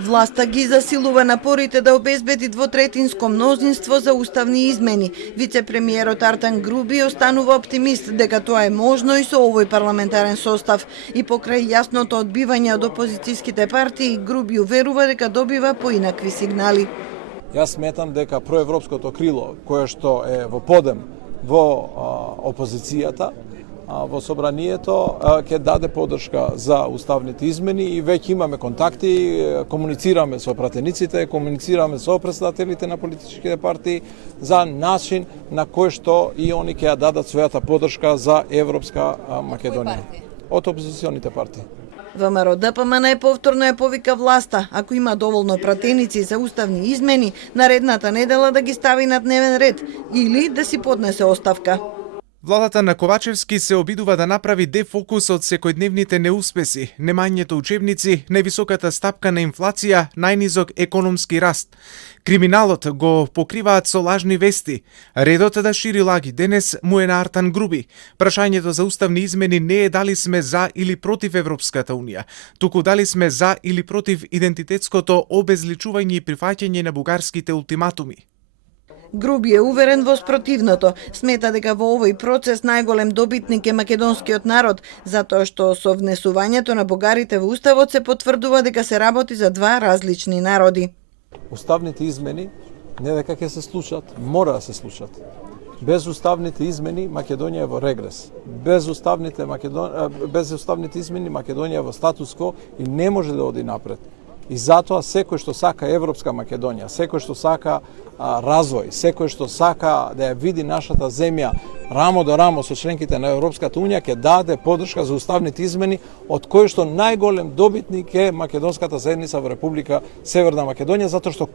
Власта ги засилува напорите да обезбеди двотретинско мнозинство за уставни измени. Вице-премиерот Артан Груби останува оптимист дека тоа е можно и со овој парламентарен состав. И покрај јасното одбивање од опозицијските партии, Груби уверува дека добива поинакви сигнали. Јас сметам дека проевропското крило, кое што е во подем во опозицијата, во собранието ќе даде поддршка за уставните измени и веќе имаме контакти, комуницираме со пратениците, комуницираме со представителите на политичките партии за начин на кој што и они ќе ја дадат својата поддршка за Европска Македонија. Од опозиционите партии. ВМРО ДПМН повторно ја повика власта, ако има доволно пратеници за уставни измени, наредната недела да ги стави на дневен ред или да си поднесе оставка. Владата на Ковачевски се обидува да направи дефокус од секојдневните неуспеси, немањето учебници, највисоката стапка на инфлација, најнизок економски раст. Криминалот го покриваат со лажни вести. Редот да шири лаги денес му е на Артан Груби. Прашањето за уставни измени не е дали сме за или против Европската Унија, туку дали сме за или против идентитетското обезличување и прифаќање на бугарските ултиматуми. Груби е уверен во спротивното. Смета дека во овој процес најголем добитник е македонскиот народ, затоа што со внесувањето на бугарите во уставот се потврдува дека се работи за два различни народи. Уставните измени не дека ќе се случат, мора да се случат. Без уставните измени Македонија е во регрес. Без уставните измени Македонија е во статус-кво и не може да оди напред. И затоа секој што сака Европска Македонија, секој што сака развој, секој што сака да ја види нашата земја рамо до рамо со членките на Европската Унија, ќе даде поддршка за уставните измени, од кои што најголем добитник е македонската заедница во Република Северна Македонија, затоа што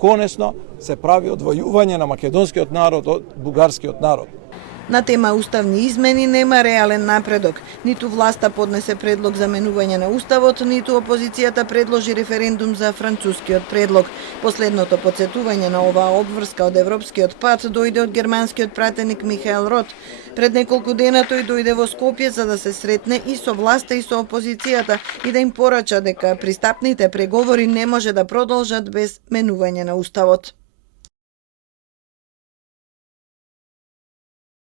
конечно се прави одвојување на македонскиот народ од бугарскиот народ. На тема уставни измени нема реален напредок. Ниту власта поднесе предлог за менување на уставот, ниту опозицијата предложи референдум за францускиот предлог. Последното потсетување на оваа обврска од европскиот пат дојде од германскиот пратеник Михаел Рот. Пред неколку дена тој дојде во Скопје за да се сретне и со власта и со опозицијата и да им порача дека пристапните преговори не може да продолжат без менување на уставот.